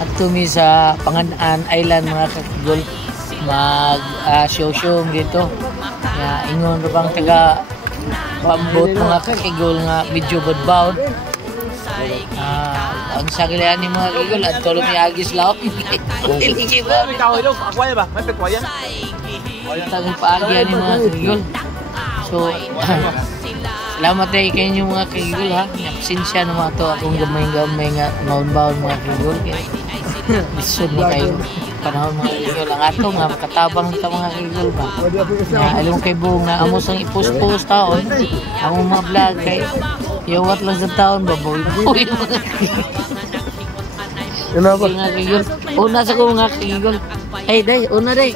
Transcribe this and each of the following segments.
at tumi sa Panganaan Island mga kakigol mag show dito ya ingon ra bang taga pambot mga kakigol nga medyo badbawd ang sagilian ni mga kakigol at tulong ni Agis Lao iligi ba ikaw ilo akwaya ba may pekwaya tangi paagyan ni mga kakigol so salamat tayo kayo yung mga kakigol ha. Napsinsya na mga to akong gamay nga maunbaon mga kakigol. Bisod na kayo panahon mga kakigol. Ang ato nga katabang ito mga kakigol ba. Alam kay buong na amos ang ipost-post taon. Ang mga vlog kay yawat lang sa taon ba. Buhay mga kakigol. Mga kakigol. Una sa ko mga kakigol. Hey day, una day.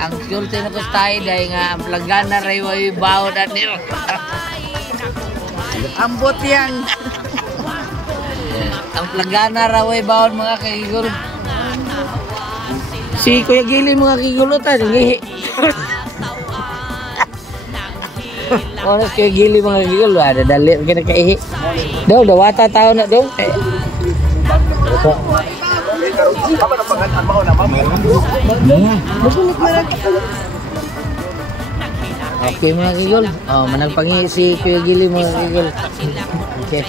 Ang sulti na ko tayo dahil nga ang plagana ray way bawod at nil. Ambot yan. Ang plagana ray bawod mga kakigol. Si Kuya Gili mga kakigulutan. Oras Kuya Gili mga kakigul. Ada dalit kena kaihi. Daw, dawata tao na daw. Apa na Panganaan mo na ma'am? Okay mga kakigol. Oh, managpangi si Kuya Gili mga kakigol. Okay.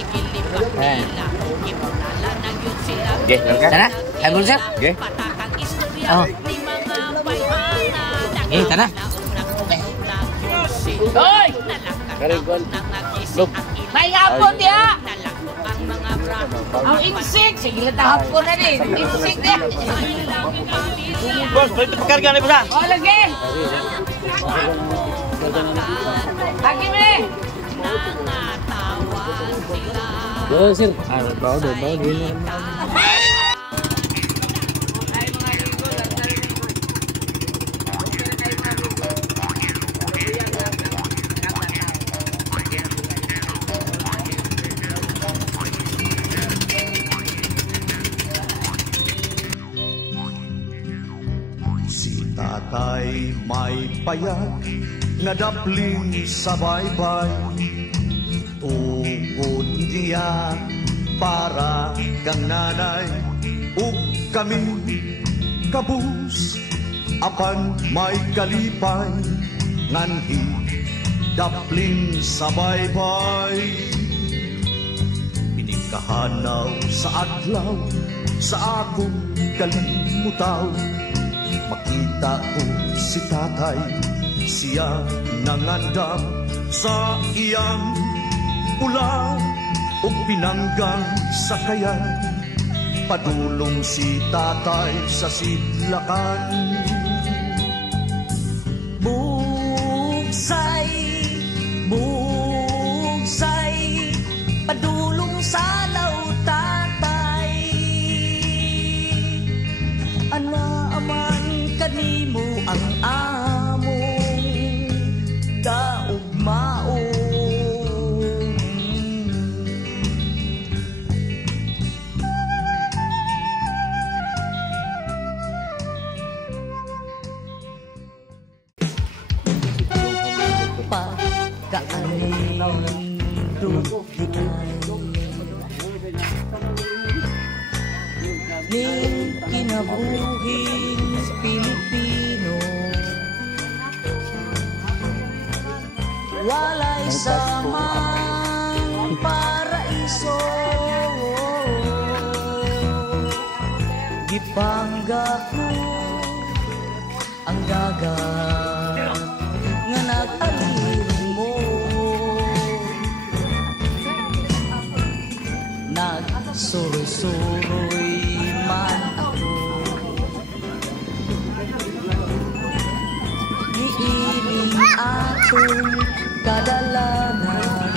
Okay, tara. Ay bulsa? Okay. Oh. Tara. Hoy! Karigol. Look. May hapon dia. Ang insik, sige tahap ko na din. Insik din. Boss, pwede pakarga na iba sa? Oh, lagi. Lagi me. Yo, sir. Bawa gini. Tatay may payag nga dapling sa baybay tungkod niya para kang nanay ug kami kabus apan may kalipay nganhi dapling sa baybay pinikahanaw sa adlaw sa akong kalimutaw. Makita ko si tatay, siya nangandam sa iyang pula o pinanggang sakayan. Padulong si tatay sa sidlakan. Bugsay, bugsay, padulong sa law tatay. Ana aman kanimo ang among kaugmaon. Pagkaanin ruhikay ning kinabuhing Pilipino walay samang paraiso gipangga ko ang dagat nga nag-alirong mo nagsuroy-suroy man ako giiling atong kadalanan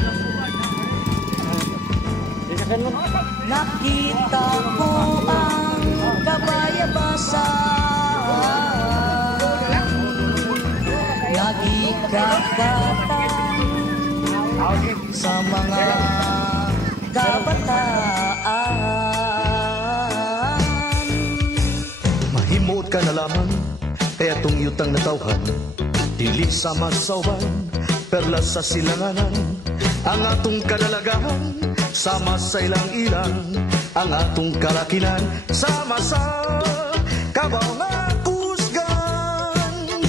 nakita ko ang kabayabasan nagikagatan sa mga kabataan. Mahimot ka na lamang kaya tong yutang natawhan dili sama sa uban perlas sa silanganan ang atong kadalagahan sama sa ilang-ilang ang atong kalakinan, sama sa kabaw nga kusgan.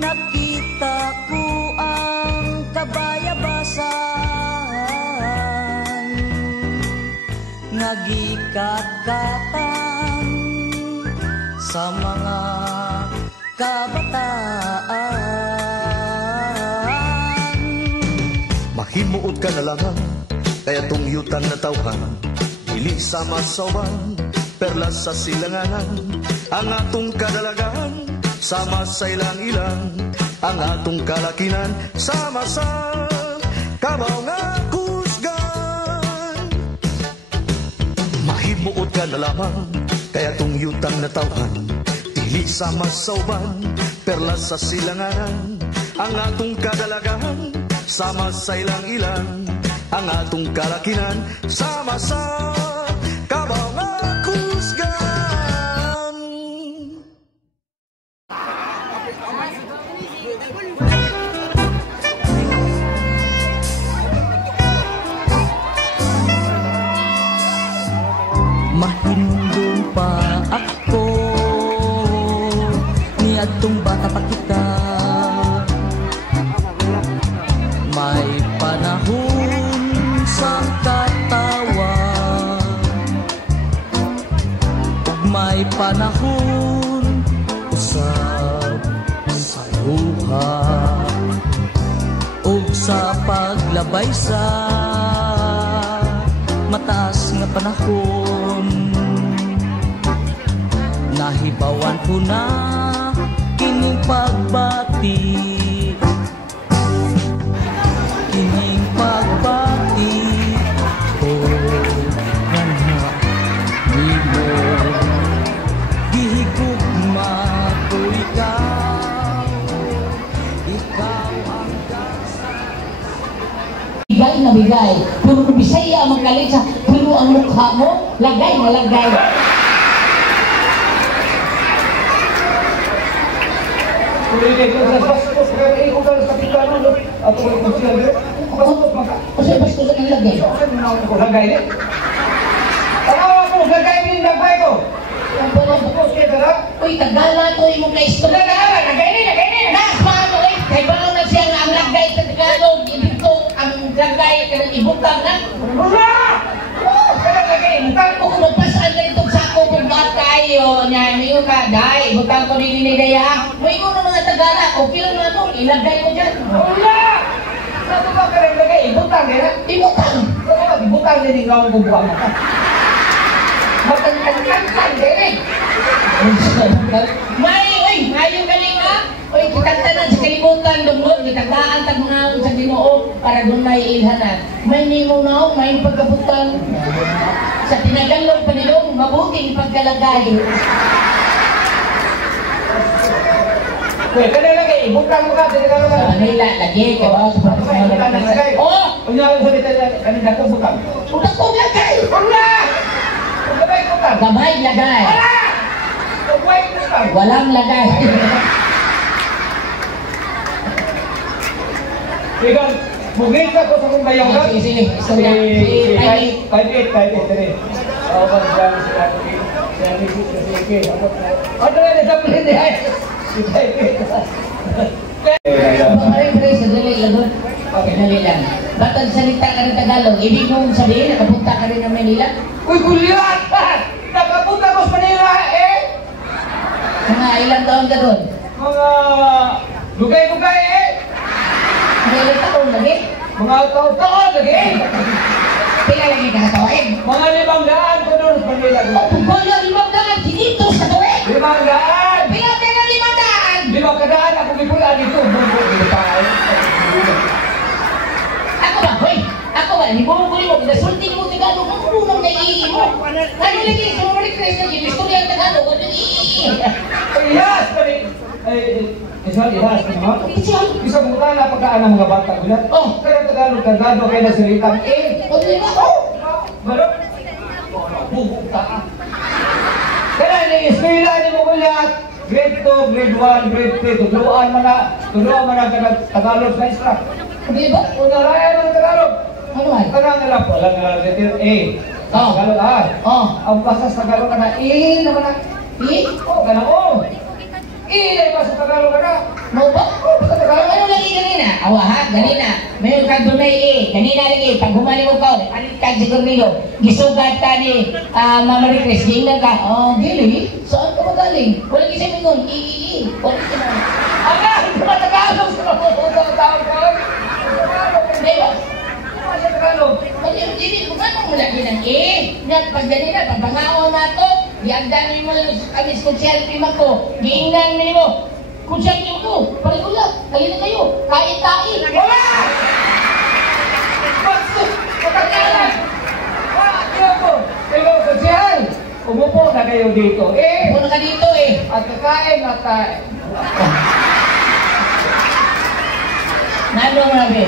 Nakita ko ang kabayabasan nga gikatatan sa mga kabataan. Mahimuot ka na lang kaya tong yutang na tawhan, dili sama sa uban, perlas sa silanganan, ang atong kadalagan, sama sa ilang-ilang ang atong kalakinan, sama sa kabaw nga kusgan. Mahimuot ka na lamang kaya tong yutang na tawhan, dili sama sa uban, perlas sa silanganan, ang atong kadalagan, sama sa ilang-ilang ang atong kalakinan, sama sa kabaw nga kusgan. Mahindong pa ako ni atong bata pa kita. May panahon sa katawa, ug may panahon usab sa luha, ug sa paglabay sa mataas nga panahon. Nahibawan ko na kining pagbati, kining pagbati ko ganha nimo. Gihigugma ko ikaw, ikaw ang gasa. Bigay na bigay. Puro Bisaya ang magalit sa puro ang mukha mo, lagay na lagay. Kasi basta sa lagay. Lagay ni? Tanawa ko, lagay ni lagay ko. Uy, Tagala to yung mga istorya. Lagay ni. Paano eh? Kaya ba na siya nga ang lagay sa Tagalog? Dito ang lagay kanang ibutang na. Wala! Kaya lagay, butang ko. Kung magpasaan na itong sako kung bakit kayo, niya, niyo ka, dahil, ibutang ko din nilaya. May mo ng mga Tagala, okay lang na ito, ilagay mo dyan. Wala! Saan ba ka rin lagay? Ibutang din ha? Ibutang! Ibutang din yung gawang bubuang mo ka. Matangkang din eh. May yung galing ha? Uy, kitantanan sa kalimutan, dumod, kitagdaan tag mga sa Ginoo para doon may ilhanan. May nimo na may pagkabutan. Sa tinagalog pa nilong, mabuting pagkalagay. Uy, kaya lagay, ibutang mo ka, tinagalog ka. Sa Manila, lagi, kabaw, sa pagkakalagay. Oh! Kunyari sa dito, kanina ko butang. Utang kong lagay! Wala! Lagay butang. Gamay lagay. Wala! Lagay butang. Walang lagay. Ikaw, bugin ka ko sa kong bayaw ka? Sige. Kahit rin. Oo, ba, dyan sila. Siya nisip sa sige. Ano na nasablin niya? Pare-pare, sadali lang doon. Okay, dali lang. Batang salita ka ng Tagalog, ibig mong sabihin, nakapunta ka rin ng Manila? Uy, gulyat! Nakapunta ko sa Manila eh! Mga ilang taon ka doon? Mga lugay-lugay eh! Mga ilang taon lagi? Mga taon lagi eh! Pila lagi ka sa tuwid? Mga 500 ko doon sa Manila. Pagpolo, 500, sinito sa tuwid! 500! Pila 500! 500 ako gipula dito. Ako ba, hoy? Ako ba, nibubuli mo, pinasulting mo Tagalog, ang unang naiihi mo. Ano lagi, sumalik na isa, yung istorya ng Tagalog, ano naiihi? Yes! Ay, isa opisyal, ihas, ano? Opisyal. Isa mo na pagkaan ng mga bata ko yan. Oh. Pero Tagalog, kagado kayo na salitang eh. O, di ba? Balo? Bubog ka. Kaya ni-eskwela ni mo ko lahat. Grade 2, grade 1, grade 3. Tuluan mo na Tagalog sa isla. Di ba? Unarayan ng Tagalog. Ano ay? Karang nila po, alam nila letter A. Oh. Tagalog A. Oh. Ang basa sa Tagalog ka na, E naman na. Eh? O, ka na O. E na yung basa sa Tagalog ka na. Mau ba? O, basa sa Tagalog. Ano lagi ganina? Awa ha, ganina. Mayon kang dumay eh. Ganina lagi. Pag humali mo ka, alit kang sigurilo. Gisugat ka ni Mama Ricres. Gingnan ka. Oh, dili. Saan ka magaling? Wala kasi mingon. Wala kasi mingon. Ala, hindi ka Tagalog sa mga tawag ka. Di ba? Basa Tagalog. Hindi ko ba nung lagi ng eh? Nga pag ganina, pagpangaon na to, iagdan mo lang kami sa konsyalty ko. Giingnan mo. Konsyalty ko. Paligula. Halina kayo. Kain-tain. Wala! Bakso! Matagalan! Wala po! Pero sosyal, umupo na kayo dito. Eh, Puno ka dito eh. at kakain at Nandong na, be.